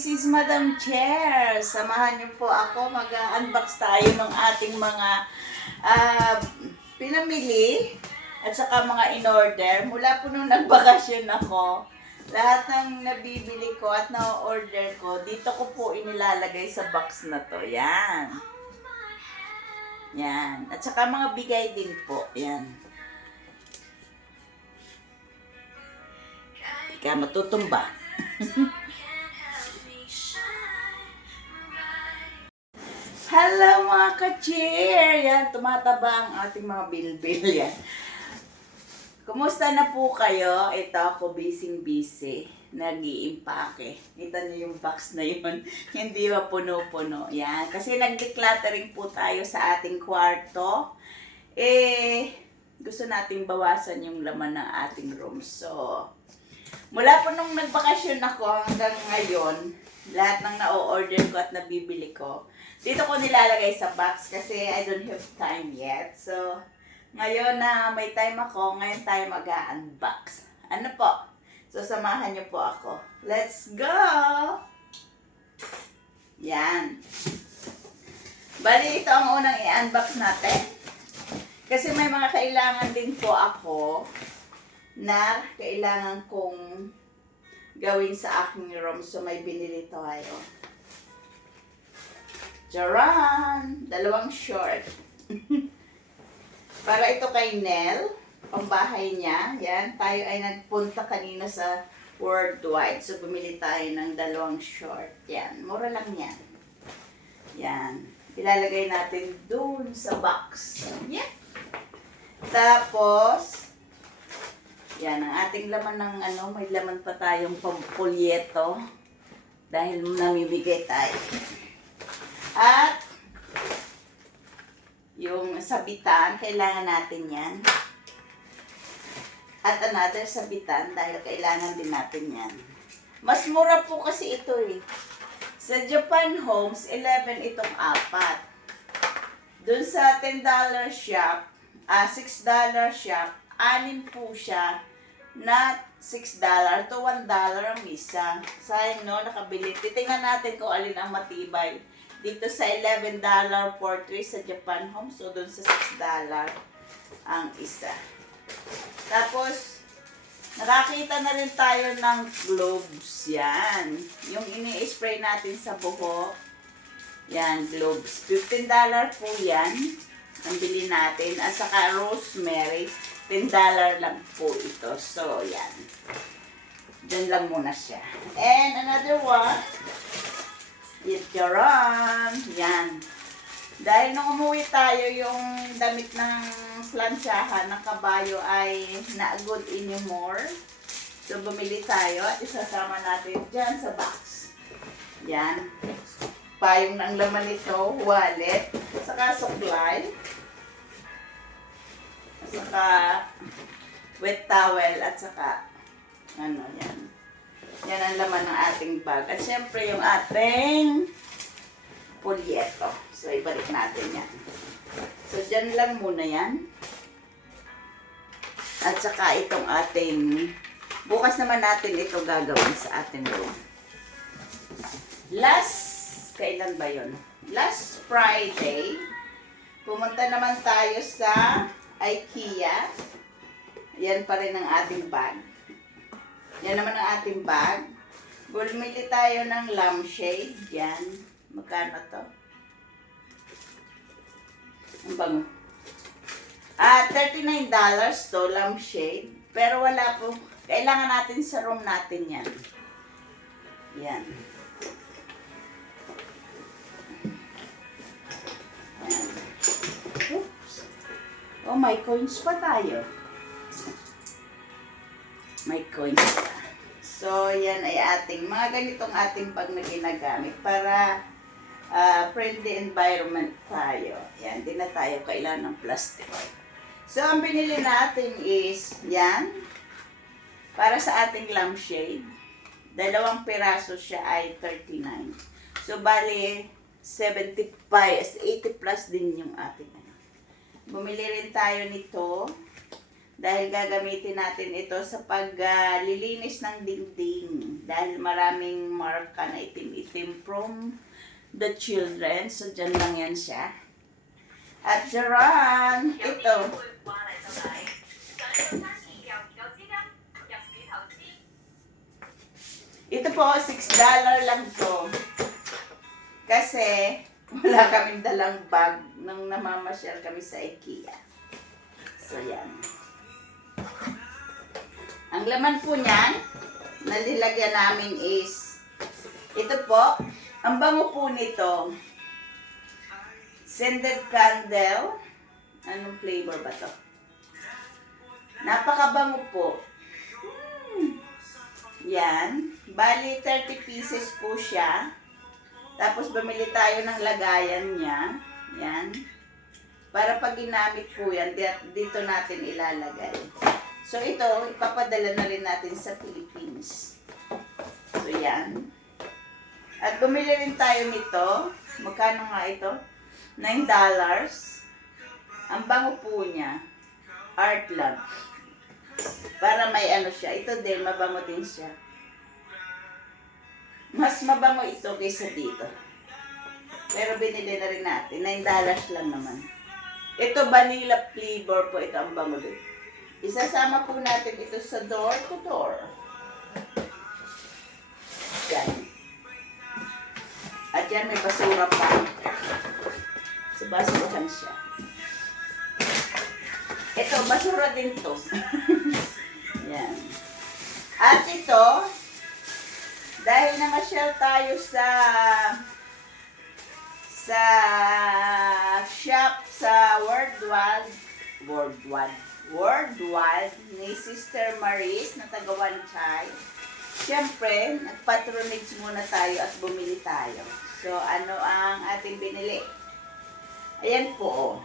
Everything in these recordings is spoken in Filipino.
this is Madam Chair. Samahan niyo po ako. Mag-unbox tayo ng ating mga pinamili at saka mga in-order. Mula po nung nagbakasyon ako, lahat ng nabibili ko at na-order ko, dito ko po inilalagay sa box na to. Yan. Yan. At saka mga bigay din po. Yan. Ika matutumba. Hello mga ka-cheer! Yan, tumataba ang ating mga bilbil yan. Kumusta na po kayo? Ito ako busy-busy. Nag-i-impake. Kita niyo yung box na yun. Hindi ba puno-puno? Yan. Kasi nag-decluttering po tayo sa ating kwarto. Gusto nating bawasan yung laman ng ating room. So, mula po nung nagbakasyon ako hanggang ngayon, lahat ng na-order ko at nabibili ko, dito ko nilalagay sa box kasi I don't have time yet. So, ngayon na may time ako, ngayon tayo mag-unbox. Ano po? So, samahan niyo po ako. Let's go! Yan. Bali, ito ang unang i-unbox natin. Kasi may mga kailangan din po ako na kailangan kong gawin sa aking room. So, may binili tayo. Charan! Dalawang short. Para ito kay Nell, pambahay niya. Yan, tayo ay nagpunta kanina sa Worldwide. So, bumili tayo ng dalawang short. Yan, mura lang yan. Yan. Ilalagay natin dun sa box. Yan. Tapos, yan, ang ating laman ng may laman pa tayong pampulyeto. Dahil namimigay tayo. At, yung sabitan, kailangan natin yan. At another sabitan, dahil kailangan din natin yan. Mas mura po kasi ito eh. Sa Japan Homes, 11 itong apat. Doon sa $10 shop, $6 shop, 6 po siya na $6 to $1 ang isa. Sayang no, nakabili. Titingnan natin kung alin ang matibay. Dito sa $11 for 3 sa Japan Home. So, doon sa $6 ang isa. Tapos, nakakita na rin tayo ng globes. Yan. Yung ini-spray natin sa buhok. Yan, globes. $15 po yan. Ang bili natin. At saka rosemary. $10 lang po ito. So, yan. Diyan lang muna siya. And another one. Charan! Yan. Dahil nung umuwi tayo, yung damit ng plansyahan ng kabayo ay not good anymore. So, bumili tayo at isasama natin dyan sa box. Yan. Payong ng laman nito, wallet, saka supply, saka wet towel, at saka yan. Yan ang laman ng ating bag. At syempre yung ating pulyeto. So, ibalik natin yan. So, dyan lang muna yan. At saka itong ating, bukas naman natin ito gagawin sa ating room. Kailan ba yun? Last Friday, pumunta naman tayo sa IKEA. Yan pa rin ang ating bag. Yan naman ang ating bag. Bumili tayo ng lampshade. Yan. Magkano to? Ang bango. $39 to, lampshade. Pero wala po. Kailangan natin sa room natin yan. Yan. Yan. Oops. Oh, may coins pa tayo. May coins pa. So, yan ay mga ganitong ating pag na ginagamit para friendly environment tayo. Yan, di na tayo kailangan ng plastic. So, ang binili natin is, yan, para sa ating lampshade. 2 piraso siya ay 39. So, bali, 75, 80 plus din yung ating. Bumili rin tayo nito Dahil gagamitin natin ito sa paglilinis ng dingding. Dahil maraming marka na itim-itim from the children. So, dyan lang yan siya. At Jaran, ito. Ito po, $6 lang to. Kasi, wala kaming dalang bag nung namamasyal kami sa IKEA. So, yan. Ang laman po niyan, na nilagyan namin is, ito po, ang bango po nito, scented candle. Anong flavor ba to? Napakabango po. Yan. Bali, 30 pieces po siya. Tapos, bumili tayo ng lagayan niya. Yan. Para pag ginamit po yan, dito natin ilalagay. So, ito, ipapadala na rin natin sa Philippines. So, yan. At bumili rin tayo nito. Magkano nga ito? $9. Ang bango po niya. Art Lab. Para may ano siya. Ito din, mabango din siya. Mas mabango ito kaysa dito. Pero binili na rin natin. $9 lang naman. Ito, vanilla flavor po. Ito ang bango din. Isasama po natin ito sa door to door. Yan. At yan, may basura pa. Sa basurahan siya. Ito, basura din to. Yan. At ito, dahil namasyal tayo sa shop sa Worldwide ni Sister Maris na taga Wanchay. Siyempre, nagpatronage muna tayo at bumili tayo. So, ano ang ating binili? Ayan po, oh.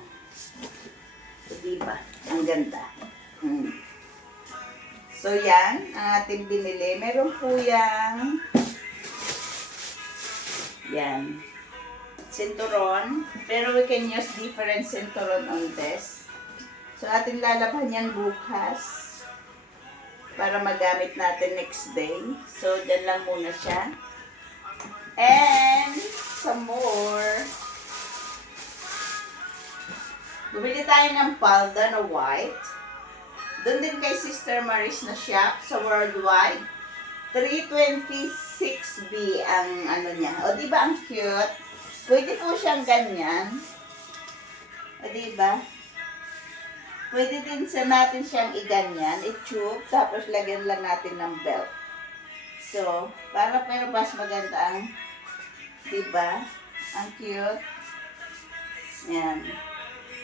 So, diba? Ang ganda. So, yan ang ating binili. Meron po yang yan. Sinturon. Pero we can use different sinturon on this. So, ating lalaban yan bukas para magamit natin next day. So, dyan lang muna siya. And, some more. Bumili tayo ng palda na white. Doon din kay Sister Maris na shop sa Worldwide. 326B ang ano niya. O, di ba ang cute? Pwede po siyang ganyan. O, di ba? Pwede din natin siyang i-ganyan, i-tube, tapos lagyan lang natin ng belt. So, pero mas maganda ang, di ba? Ang cute. Yan.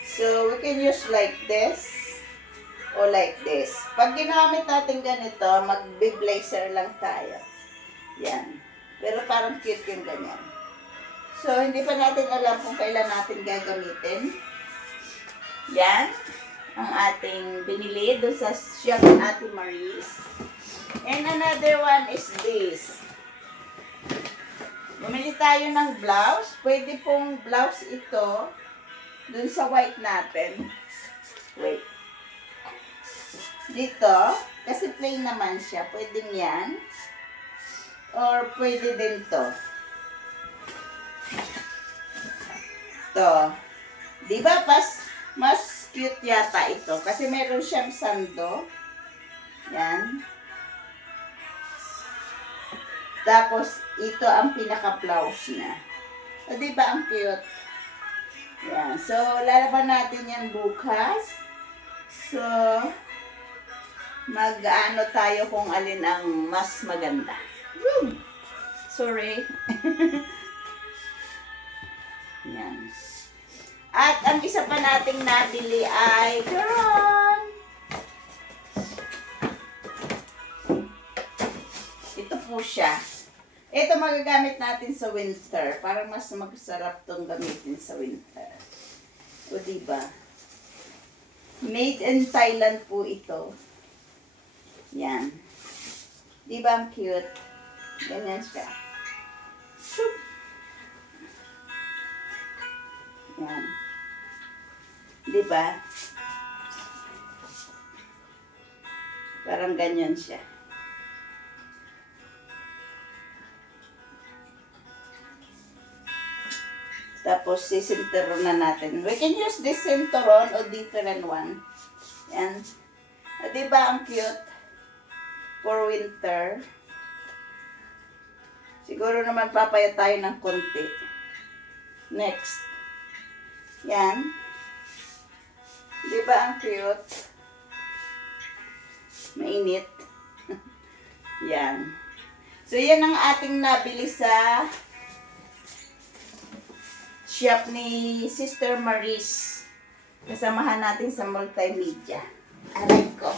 So, we can use like this o like this. Pag ginamit natin ganito, mag-blazer lang tayo. Yan. Pero parang cute yung ganyan. So, hindi pa natin alam kung kailan natin gagamitin. Yan. Ang ating binili doon sa shop ng Ate Maris. And another one is this. Bumili tayo ng blouse. Pwede pong blouse ito doon sa white natin. Wait. Dito, kasi plain naman siya. Pwede yan. Or pwede din to. To. Diba mas cute yata ito. Kasi meron siyang sando. Yan. Tapos, ito ang pinaka-blouse niya. O, diba ang cute? Yan. So, lalaban natin yan bukas. So, mag-ano tayo kung alin ang mas maganda. Woo! Sorry. Yan. At ang isa pa nating nabili ay Karon. Ito po siya. Ito magagamit natin sa winter. Parang mas magsarap tong gamitin sa winter. O diba? Made in Thailand po ito. Yan. Diba ang cute? Ganyan siya. Yan. Diba? Parang ganyan siya. Tapos, sisinturon na natin. We can use this sinturon o different one. Yan. O, diba ang cute? For winter. Siguro naman papayat tayo ng konti. Next. Yan. Diba ang cute? Mainit. Yan. So, yan ang ating nabili sa shop ni Sister Maris. Kasamahan natin sa multimedia. Aray ko.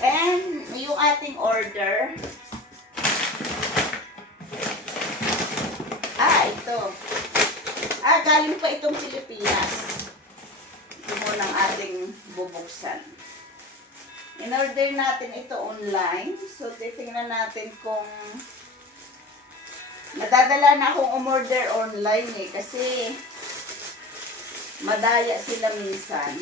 And yung ating order. Ito. Galing pa itong Pilipinas. Ito muna ang ating bubuksan. In-order natin ito online. So, titingnan natin kung nadadala na akong umorder online kasi madaya sila minsan.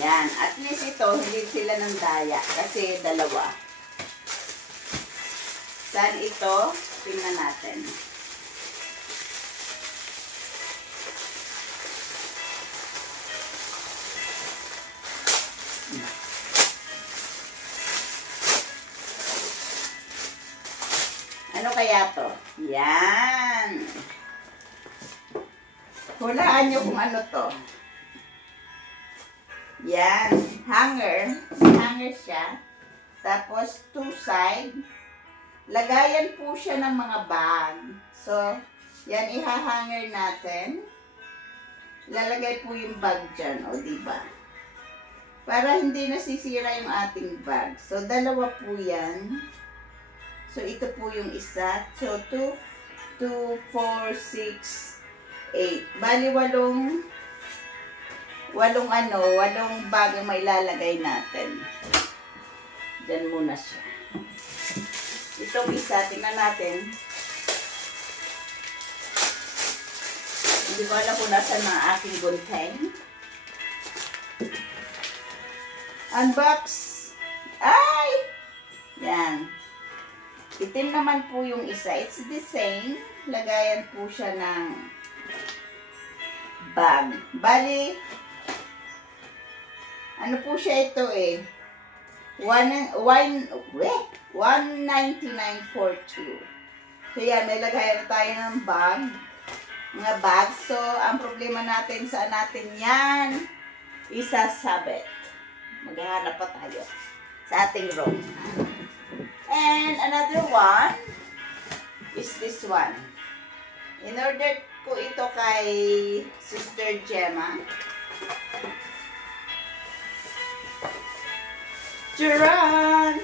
Yan. At least ito, hindi sila ng daya kasi dalawa. Saan ito? Tingnan natin. Ano kaya to? Yan. Hulaan nyo kung ano to. Yan. Hanger. Hanger siya. Tapos, two side. Lagayan po siya ng mga bag. So, yan ihahanger natin. Lalagay po yung bag dyan. O, diba? Para hindi nasisira yung ating bag. So, dalawa po yan. So, ito po yung isa. So, 2, 4, 6, 8. Bali, walong bag ang may lalagay natin. Diyan muna siya. Itong isa, tingnan natin. Hindi ko alam kung nasan ang aking gunting. Unbox. Ay! Yan. Itim naman po yung isa. It's the same. Lagayan po siya ng bag. Bali, ano po siya ito eh? 199.42. So yan, may lagayan na tayo ng bag. Mga bag. So, ang problema natin, saan natin yan isasabit. Maghahanap pa tayo sa ating room. And another one is this one. In-order ko ito kay Sister Gemma. Charan!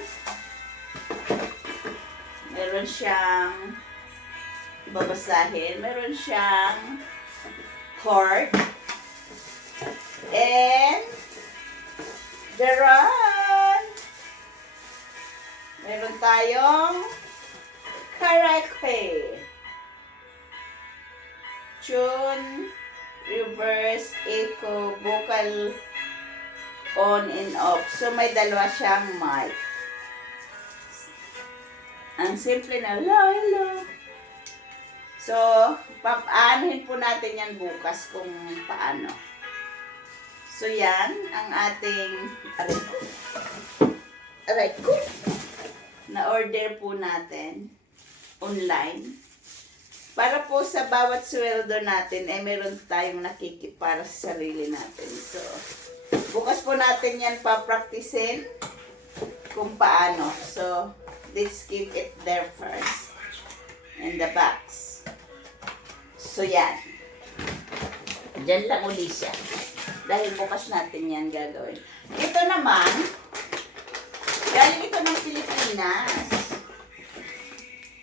Meron siyang babasahin. Meron siyang cord. And charan! Meron tayong karate. Tune, reverse, echo, vocal on and off. So, may dalawa siyang mic. Ang simple na, hello. So, aanuhin po natin yan bukas kung paano. So, yan ang ating aray ko. Na-order po natin online. Para po sa bawat sweldo natin, meron tayong nakikip para sa sarili natin. So, bukas po natin yan papraktisin kung paano. So, let's keep it there first. In the box. So, yan. Diyan lang uli siya. Dahil bukas natin yan gagawin. Ito naman, galing ito ng Pilipinas.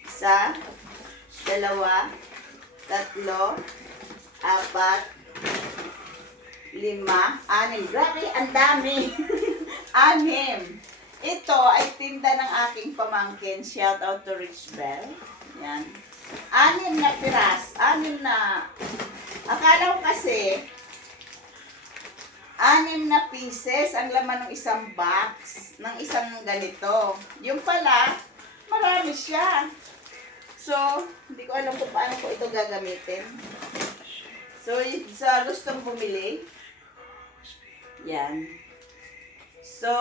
Isa, dalawa, tatlo, apat, 5, 6. Grabe, ang dami. 6. Ito ay tinda ng aking pamangkin. Shout out to Rich Bell. Yan. 6 na piras. 6 na. Akala ko kasi 6 na pieces ang laman ng isang box, ng isang ganito. Yung pala, marami siya. So, hindi ko alam kung paano ko ito gagamitin. So, sa gustong bumili, yan. So,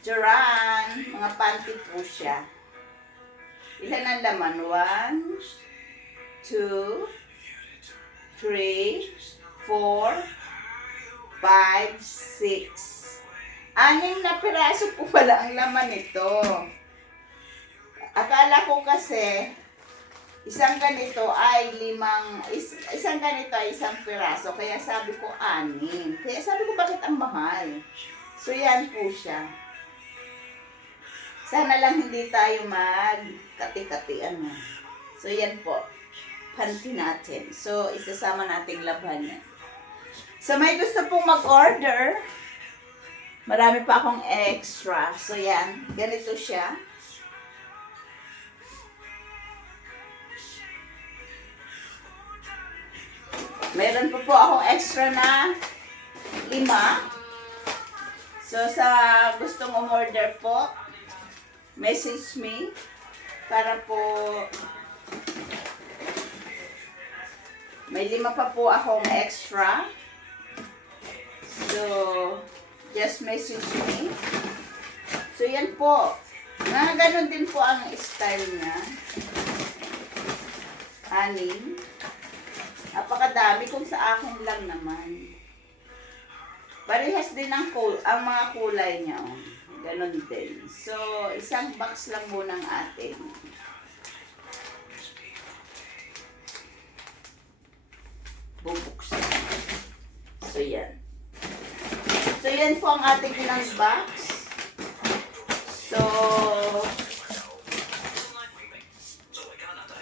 Joran, mga panty po siya. Ilan ang laman? 1, 2, 3, 4, 5, 6. 6 na piraso po pala ang laman nito. Akala ko kasi, isang ganito ay isang ganito ay isang piraso. Kaya sabi ko 6. Kaya sabi ko bakit ang mahal? So yan po siya. Sana lang hindi tayo magkati-katian. So yan po. Panty natin. So isasama nating labanan. So may gusto pong mag-order. Marami pa akong extra. So yan. Ganito siya. Meron po akong extra na 5. So sa gustong umorder po, message me para po may 5 pa po akong extra. So just message me. So yan po. Ganun din po ang style niya. 6. Napakadami kung sa akin lang naman. Parehas din ang mga kulay niya. Oh. Ganon din. So, isang box lang muna ng atin. Bubuksan. So, yan. So, yan po ang ating ilang box. So,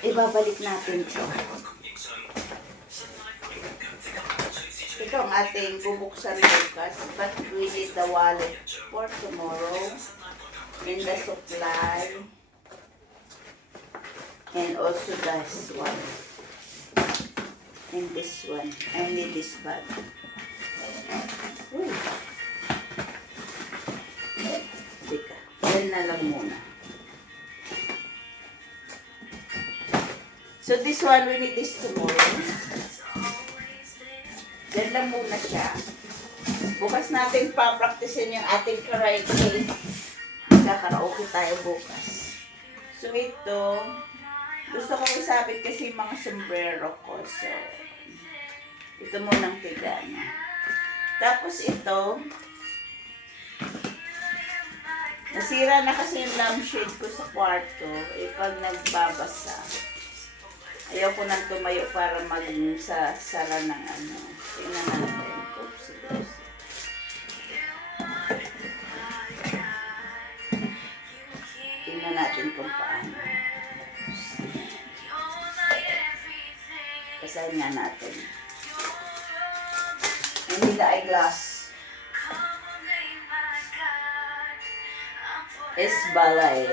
ibabalik natin ito. Ito ang ating bubuksan bukas, but we need the wallet for tomorrow, and the supply, and also this one, and this one. I need this bag. Teka, yan na lang muna. So this one, we need this tomorrow. Yan lang muna siya. Bukas natin pa-practicein yung ating karate. Magkakaraoke tayo bukas. So ito, gusto ko isabit kasi yung mga sombrero ko. So, ito munang tigana. Tapos ito, nasira na kasi yung lampshade ko sa kwarto. Pag nagbabasa, ayaw ko nang tumayo para sara ng ano. Tingnan natin. Oops. Tingnan natin kung paano. Basahin nga natin. Hindi the eyeglass. Es balay.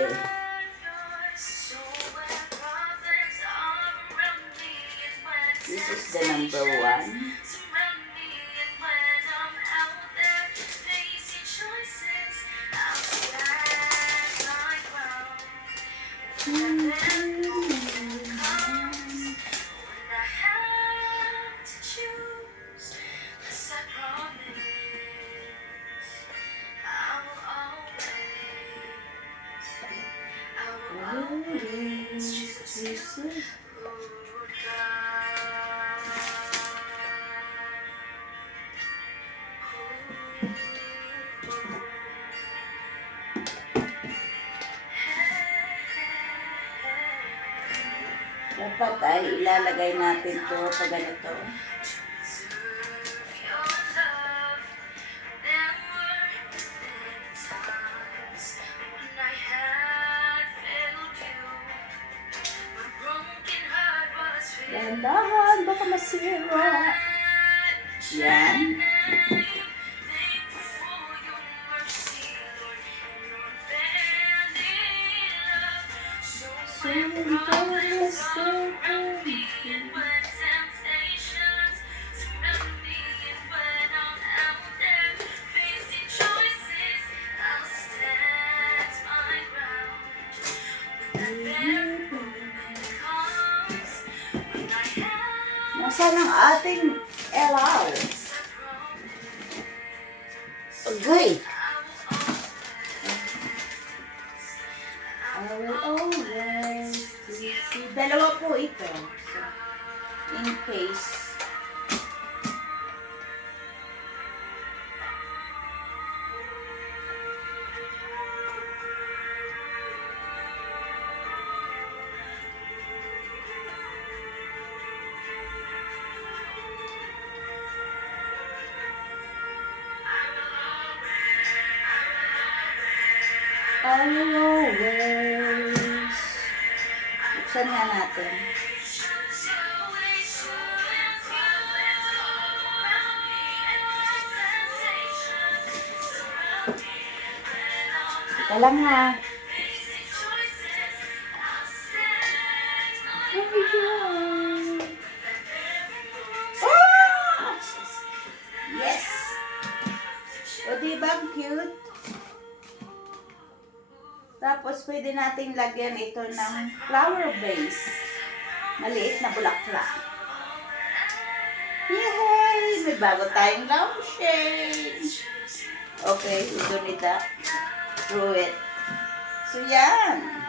This is the number 1. Dapat ay ilalagay natin to pag ganito. Dahan-dahan, baka masira. Yan. Asan ang ating allowance? Okay. I will always see. Dalawa po ito. So, in case. I will always. Buksan nga natin. Ito lang ha. Ah! Yes! O diba ang cute? Tapos pwede nating lagyan ito ng flower vase. Maliit na bulaklak. Yay! May bago tayong lampshade. Okay, ito nita. Through it. So yan.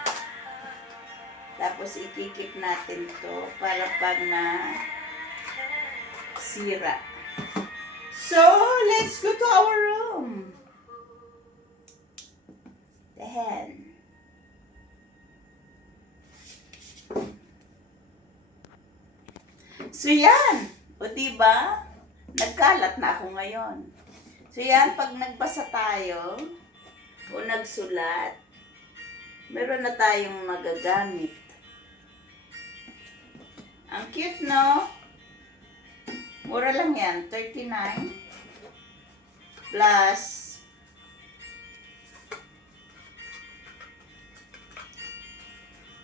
Tapos ikikip natin to para pag na sira. So, let's go to our room. Then, so yan. O diba? Nagkalat na ako ngayon. So yan, pag nagbasa tayo o nagsulat, meron na tayong magagamit. Ang cute, no? Mura lang yan. 39 plus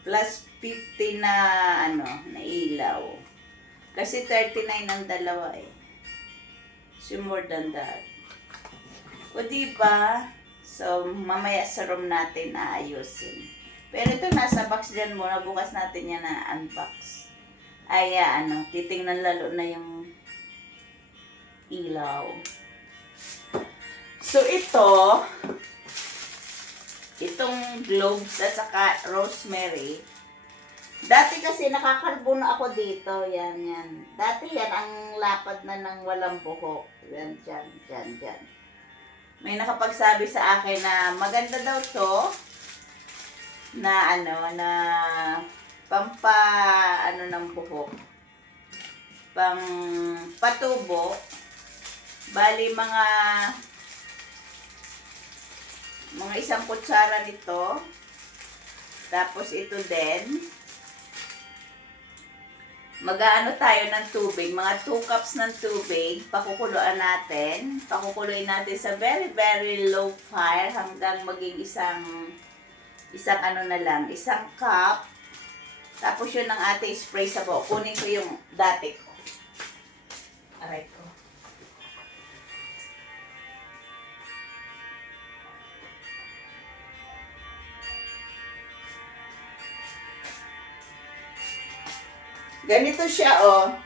plus 50 na na ilaw. Kasi 39 ang dalawa eh. So more than that. O diba? So mamaya sa room natin aayusin. Pero ito nasa box dyan muna. Bukas natin yan na unbox. Ay titingnan lalo na yung ilaw. So itong globes at saka rosemary. Dati kasi nakakarbo na ako dito. Yan. Dati yan ang lapad na ng walang buhok. Yan, dyan. May nakapagsabi sa akin na maganda daw to na na ng buhok. Pang patubo. Bali mga isang kutsara nito. Tapos ito din. Mag-aano tayo ng tubig, mga 2 cups ng tubig, pakukuluan natin. Pakukuluin natin sa very, very low fire hanggang maging isang isang cup. Tapos yun ang ating spray sa buhok. Kunin ko yung dati ko. Aray ko. Ganito siya, oh.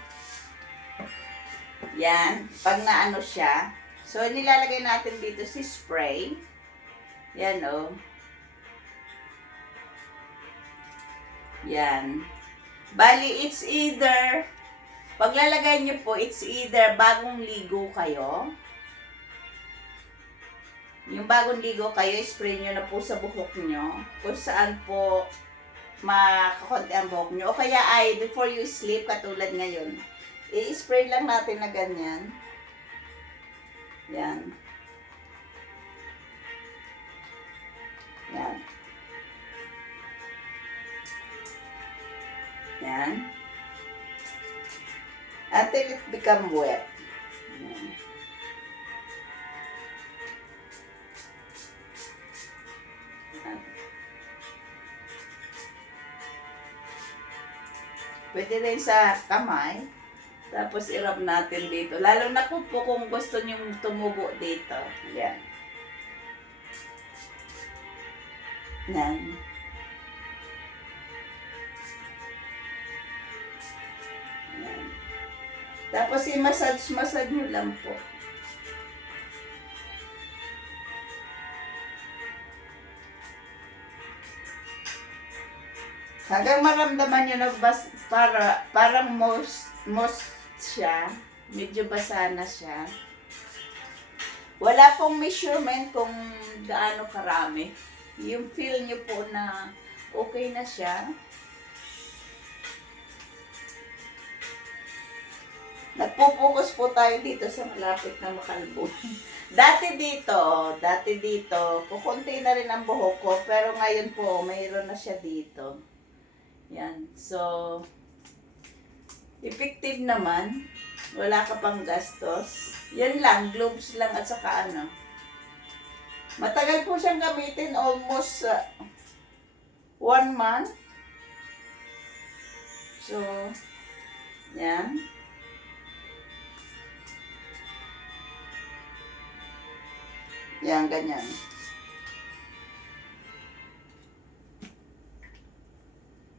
Yan. Pag naano siya. So, nilalagay natin dito si spray. Yan, oh. Yan. Bali, it's either, paglalagay nyo po, it's either bagong ligo kayo. Yung bagong ligo kayo, spray nyo na po sa buhok nyo. Kung saan po makakonti ang buhok nyo. O kaya ay before you sleep, katulad ngayon, i-spray lang natin na ganyan. Yan. Yan. Yan. Until it become wet. Yan. Pwede rin sa kamay. Tapos i-rub natin dito. Lalo na po kung gusto nyo tumubo dito. Yan. Yan. Yan. Tapos i-massage nyo lang po. Hanggang maramdaman nyo na parang most siya. Medyo basa na siya. Wala pong measurement kung gaano karami. Yung feel nyo po na okay na siya. Nagpo-focus po tayo dito sa malapit na makalbo. Dati dito, kukunti na rin ang buhok ko, pero ngayon po, mayroon na siya dito. Yan. So, effective naman. Wala ka pang gastos. Yan lang, globes lang at saka ano. Matagal po siyang gamitin, almost 1 month. So, yan. Yan, ganyan.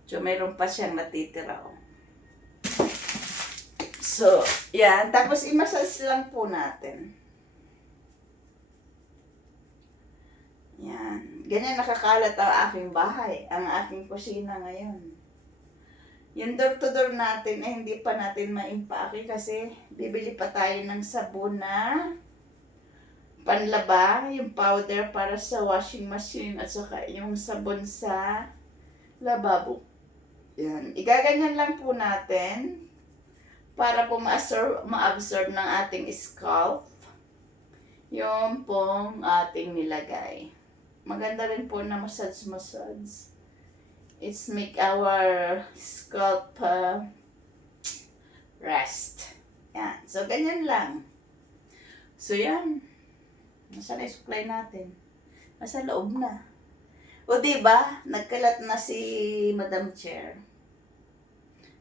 So, mayroon pa siyang natitira, oh. So, yan. Tapos, i-massage lang po natin. Yan. Ganyan nakakalat ang aking bahay. Ang aking kusina ngayon. Yung door-to-door natin, hindi pa natin maimpake kasi bibili pa tayo ng sabon na panlaba, yung powder para sa washing machine at saka yung sabon sa lababo. Yan. Igaganyan lang po natin para po ma-absorb ng ating scalp yung pong ating nilagay. Maganda rin po na massage. It's make our scalp rest. Yan. So, ganyan lang. So, yan. Nasaan na supply natin? Nasa loob na. O, diba? Nagkalat na si Madam Chair.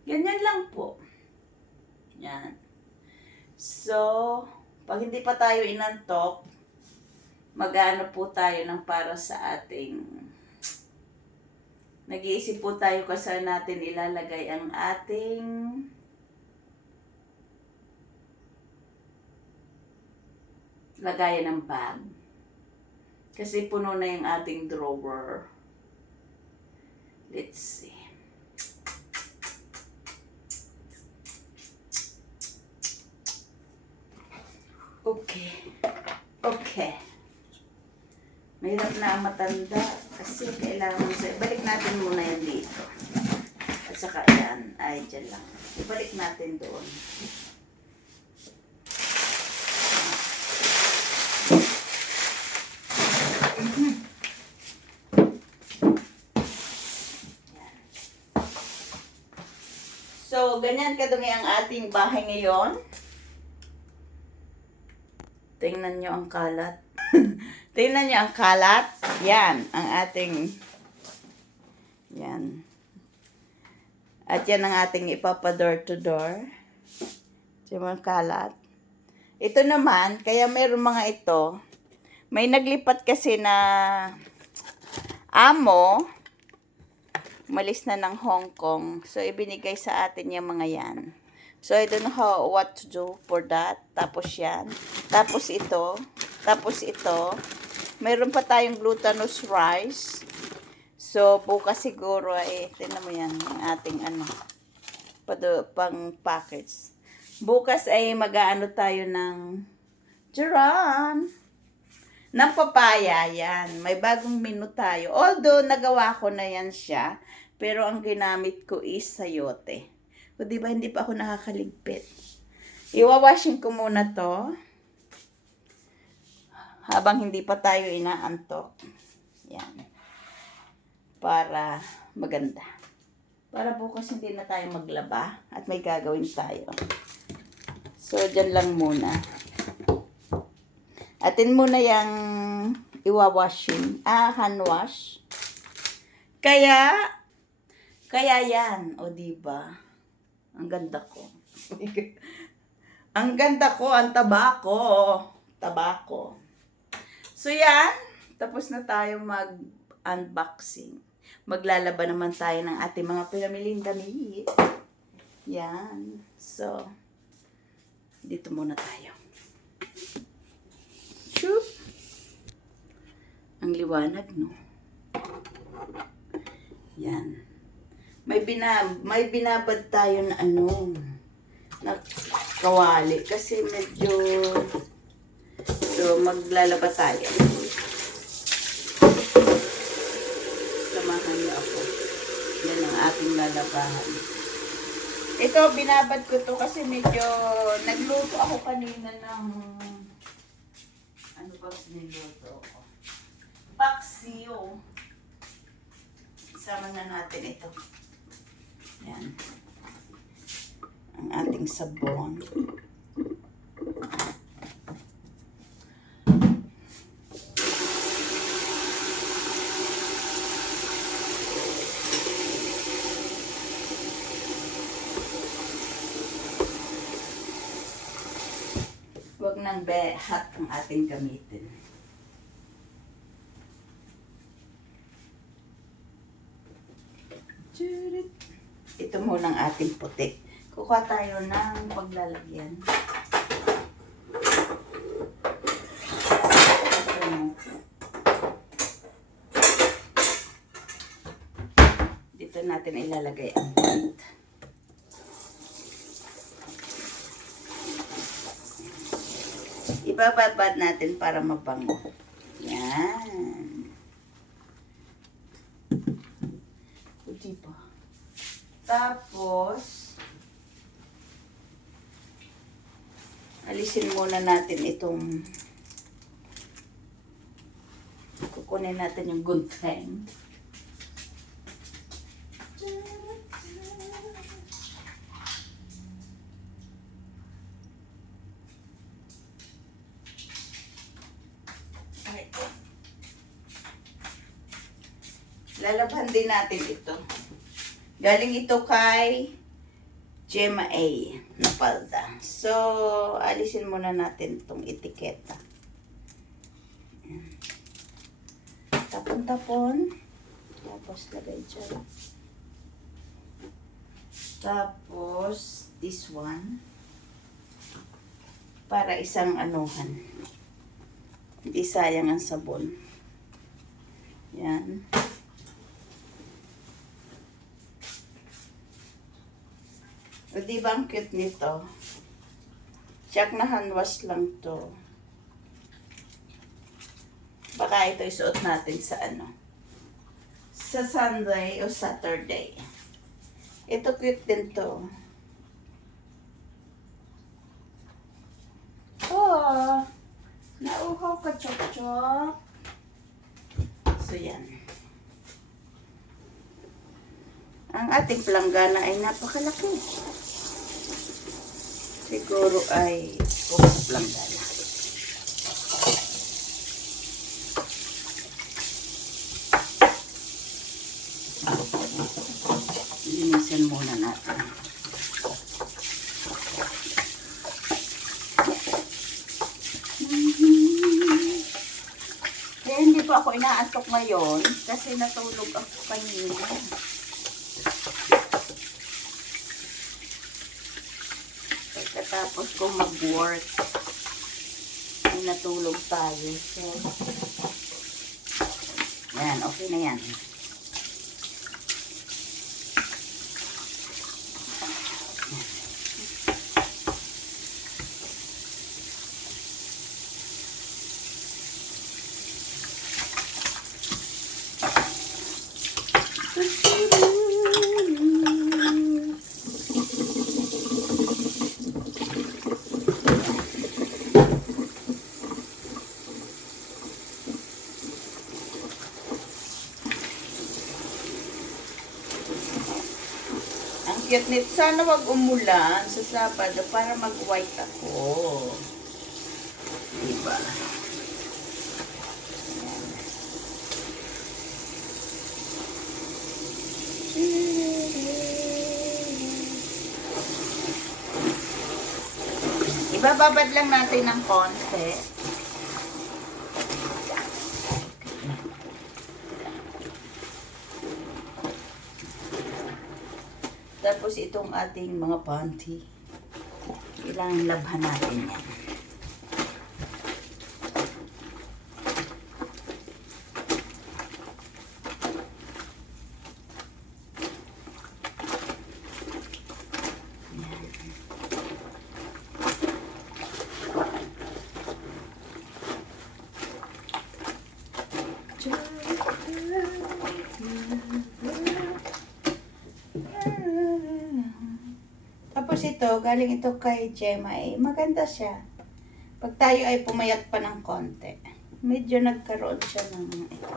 Ganyan lang po. Yan. So, pag hindi pa tayo inantok, mag-ano po tayo ng para sa ating... Nag-iisip po tayo kung saan natin ilalagay ang ating... lagayan ng bag. Kasi puno na yung ating drawer. Let's see. Okay. Mahirap na ang matanda kasi kailangan balik natin muna yan dito. At saka yan, ay dyan lang. Ibalik natin doon. So, ganyan kadumi ang ating bahay ngayon. Tingnan nyo ang kalat. Tingnan nyo ang kalat. Yan, ang ating... Yan. At yan ang ating ipapa-door to door. Diyan ang kalat. Ito naman, kaya mayroon mga ito. May naglipat kasi na amo. Umalis na ng Hong Kong. So, ibinigay sa atin yung mga yan. So, I don't know what to do for that. Tapos yan. Tapos ito. Tapos ito. Mayroon pa tayong glutinous rice. So, bukas siguro tingnan mo yan. Yung ating pang packets. Bukas ay mag-aano tayo ng Charan! Ng papaya, yan. May bagong menu tayo. Although, nagawa ko na yan siya. Pero ang ginamit ko is sayote. O, diba, hindi pa ako nakakaligpit. Iwawashing ko muna to. Habang hindi pa tayo inaantok. Yan. Para maganda. Para bukas hindi na tayo maglaba. At may gagawin tayo. So, dyan lang muna. Atin muna yung iwawashing. Hand wash. Kaya yan. O, diba? Ang ganda ko. Ang ganda ko. Ang tabako. So, yan. Tapos na tayo mag-unboxing. Maglalaba naman tayo ng ating mga pinamiling damit. Yan. So, Dito muna tayo. Shoop! Ang liwanag, no? Yan. May binabad tayo na ano, na kawali. Kasi medyo, so maglalaba tayo. Samahan niyo ako. Yan ang ating lalabahan. Ito, binabad ko to kasi medyo nagluto ako kanina ng ano ba niluto ko? Paksiw. Isama na natin ito. Yan. Ang ating sabon. Huwag nang hot ang ating gamitin. Ito muna ang ating puti. Kukuha tayo ng paglalagyan. Dito natin ilalagay ang white. Ibababad natin para mabango. Yan. O, diba? Tapos, alisin muna natin itong, kukunin natin yung good thing. Lalabhan din natin ito. Galing ito kay Gemma A na palda. So, alisin muna natin itong etiketa. Tapon-tapon. Tapos, lagay dyan. Tapos, this one. Para isang anuhan. Hindi sayang ang sabon. Yan. O, diba ang cute nito? Check na hand wash lang to. Baka ito isuot natin sa ano? Sa Sunday o Saturday. Ito cute din to. Oh! Nauhaw ka, chok-chok. So, yan. Ang ating planggana ay napakalaki. Siguro ay sa planggana. Linisan muna natin. Kaya hindi pa ako inaantok ngayon kasi natulog ako kanina. Tapos kung mag-work, ay natulog tayo. So, yan, okay na yan. Cute nito. Sana wag umulan sa Sabado para mag-white ako. Diba? Ibababad lang natin ng konti. Tapos itong ating mga panty. Kailangan labhan natin yan. Tapos ito, galing ito kay Gemma. Maganda siya. Pag tayo ay pumayat pa ng konti, medyo nagkaroon siya ng ito.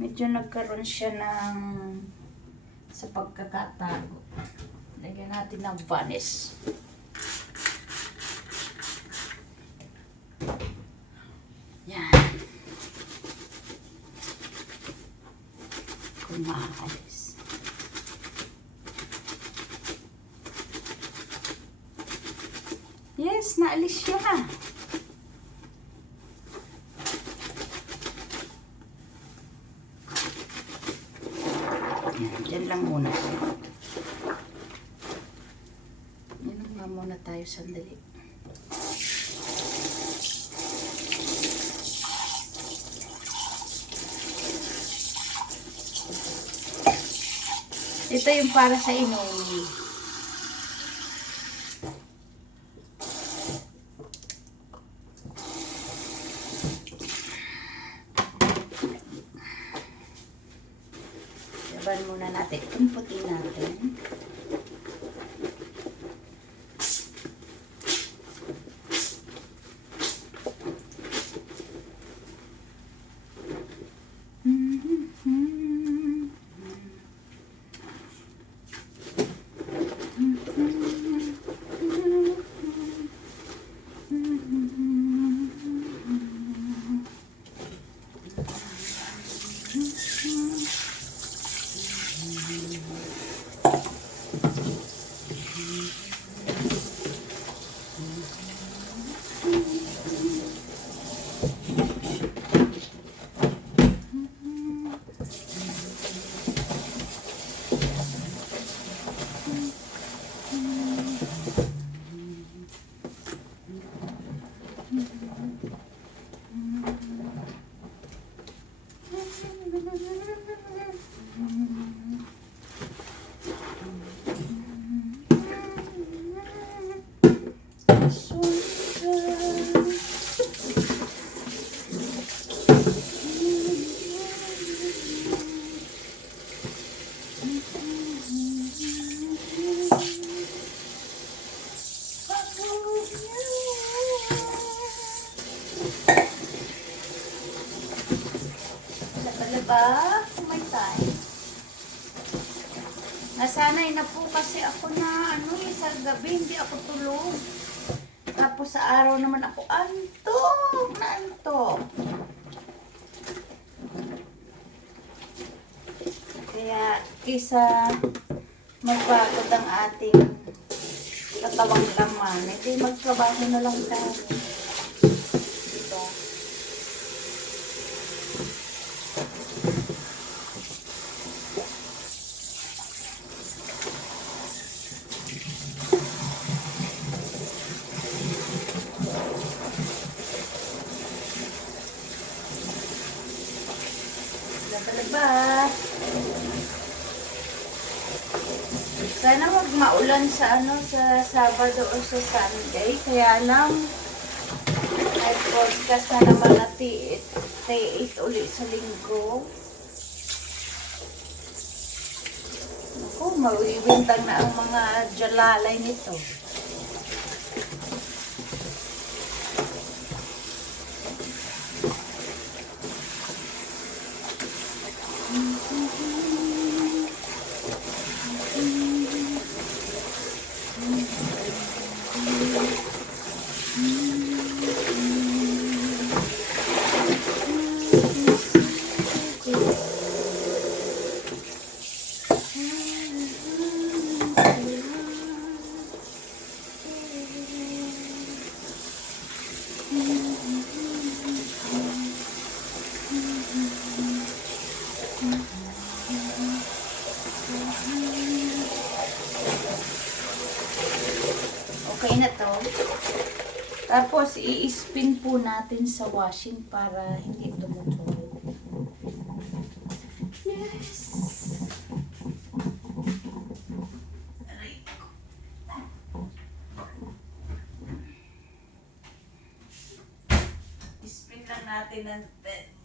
Medyo nagkaroon siya ng sa pagkakatago. Lagyan natin ng varnish. Yan. Kung maaalis. Yes, naalis siya. Yan, dyan lang muna siya. Yan lang muna tayo sandali. Ito yung para sa inuwi. Laban muna natin. Itong puti natin. Diba? May time. Nasanay na po kasi ako na sa gabi hindi ako tulog. Tapos sa araw naman ako antok na antok. Kaya kisa magpagod ang ating katawang laman, hindi magtrabaho na lang tayo. Diba? Labalaba. Sana wag maulan sa sa Sabado o sa Sunday. Kaya lang ay podcast na naman na T8 ulit sa linggo. Naku, mawiwintang na ang mga jalalay nito. Tapos, i-spin po natin sa washing para hindi tumutulo. Yes! Aray ko. I-spin lang natin ng 10.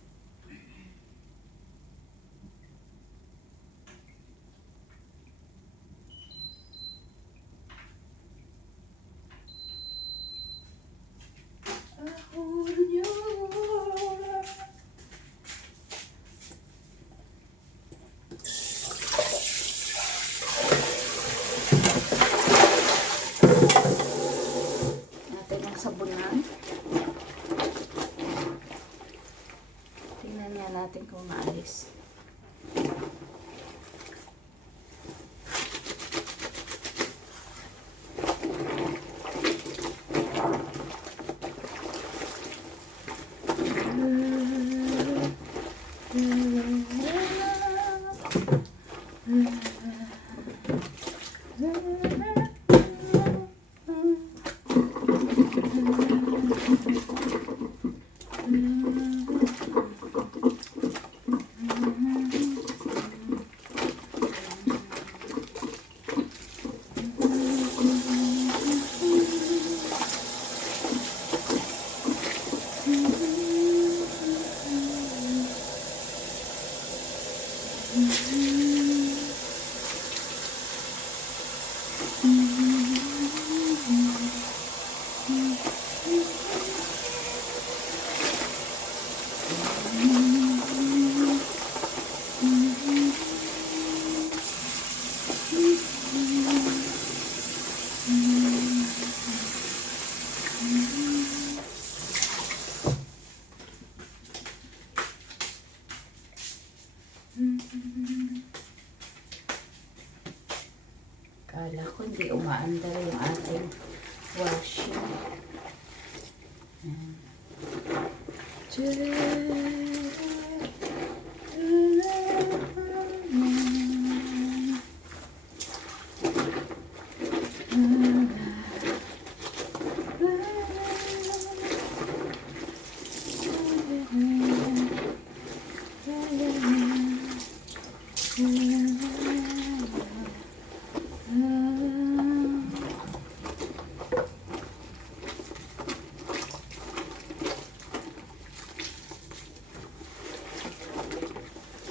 Natin ang sabunan. Tingnan nga natin kung maalis. Kala ko hindi umaandar yung ating washing.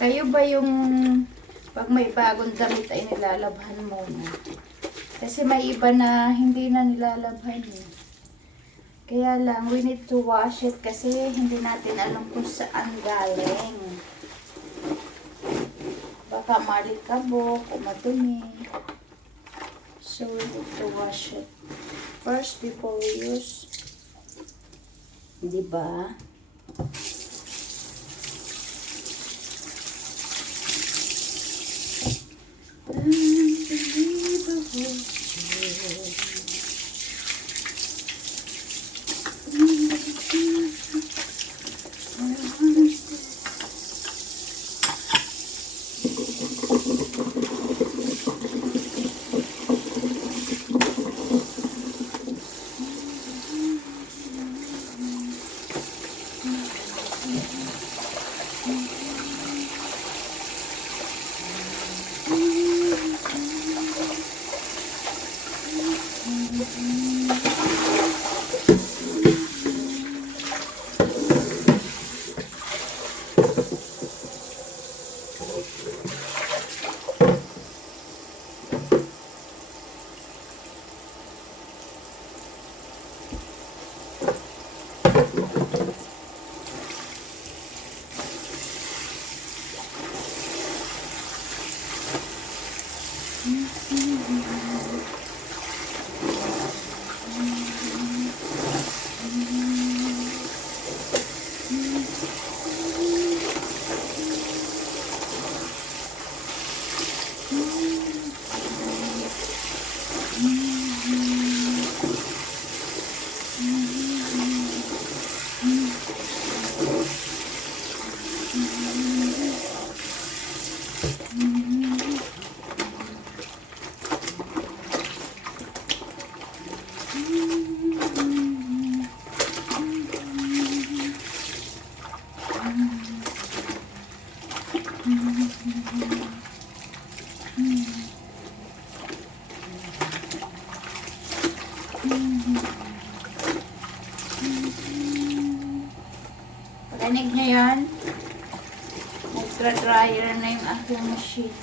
Kayo ba yung pag may bagong damit ay nilalabhan muna? Kasi may iba na hindi na nilalabhan eh. Kaya lang, we need to wash it kasi hindi natin alam kung saan galing. Baka malikabok o madumi. So, we need to wash it first before we use. Diba? Narinig niyo yan? Nagtra-dryer na yung aking machine.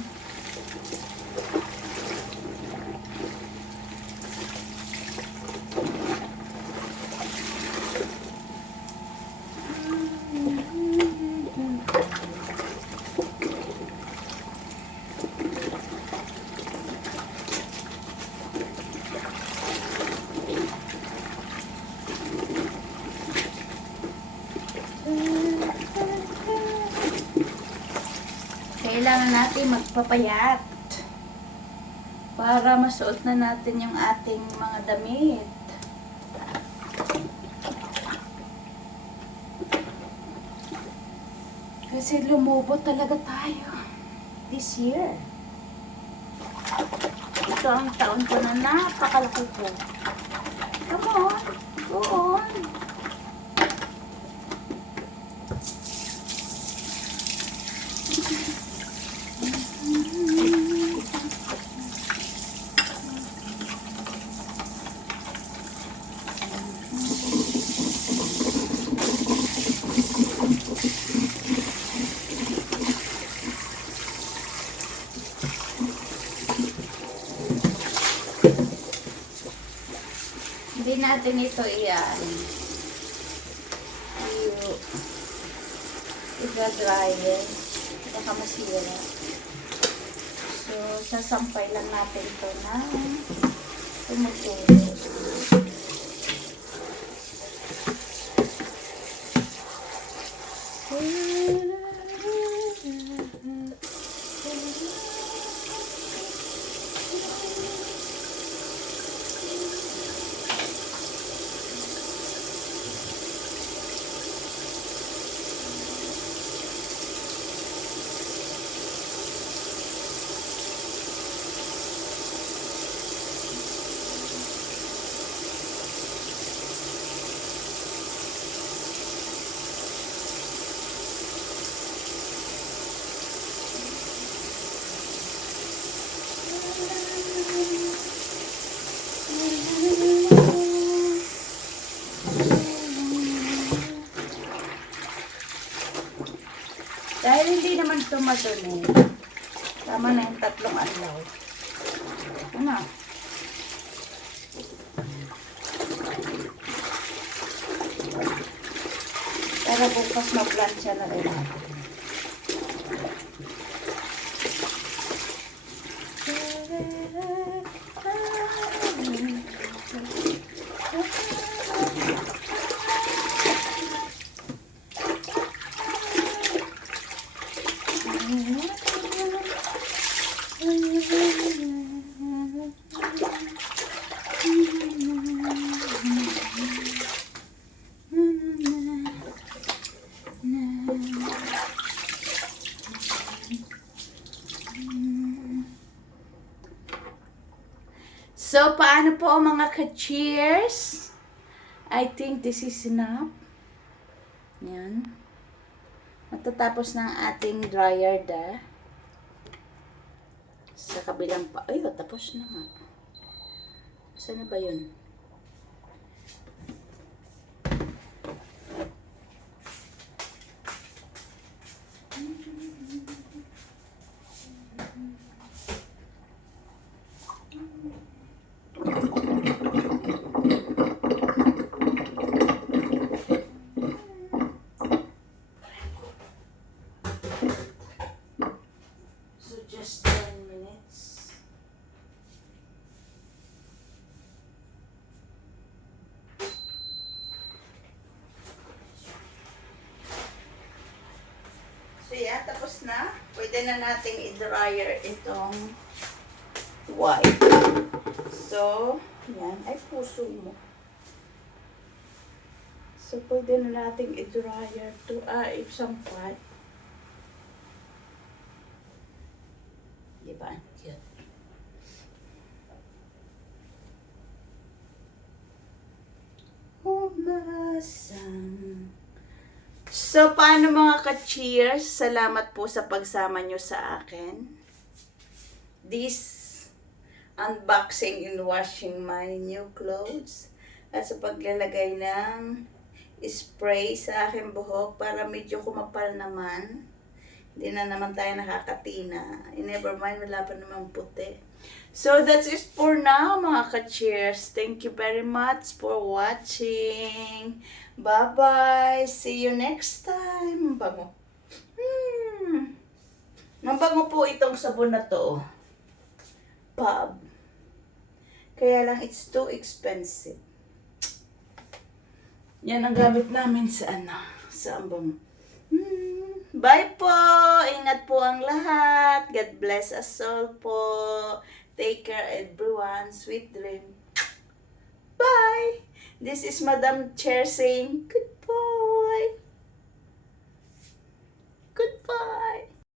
Kailangan natin magpapayat para masuot na natin yung ating mga damit. Kasi lumubo talaga tayo this year. Ito ang taon ko na napakalaki ko. Come on, go on. Hindi natin ito i-dryer. Baka masira. So, sasampay lang natin ito na tumutulo. Dahil hindi naman ito madumi, tama na yung 3 adlaw. Ano? Para bukas ma-plancha na rin natin. So, paano po mga ka-cheers? I think this is enough. Yan. Matatapos na ang ating dryer da. Sa kabilang pa. Ay, tapos na nga. Saan na ba yun? So, just 10 minutes. So, yeah, tapos na. Pwede na nating i-dryer itong white. So, yan. Ay, puso mo. So, pwede na nating i-dryer to isang part. Diba? Cute. Umasang. So, paano mga ka-cheers? Salamat po sa pagsama nyo sa akin. This unboxing and washing my new clothes. At sa paglalagay ng spray sa aking buhok para medyo kumapal naman. Hindi na naman tayo nakakatina. Never mind, wala pa naman puti. So, that's it for now, mga ka-cheers. Thank you very much for watching. Bye-bye. See you next time. Mabango. Mabango po itong sabon na to. Pub. Kaya lang, it's too expensive. Yan ang gamit namin sa sa ambang. Bye po! Ingat po ang lahat. God bless us all po. Take care everyone. Sweet dream. Bye! This is Madam Chair saying goodbye. Goodbye.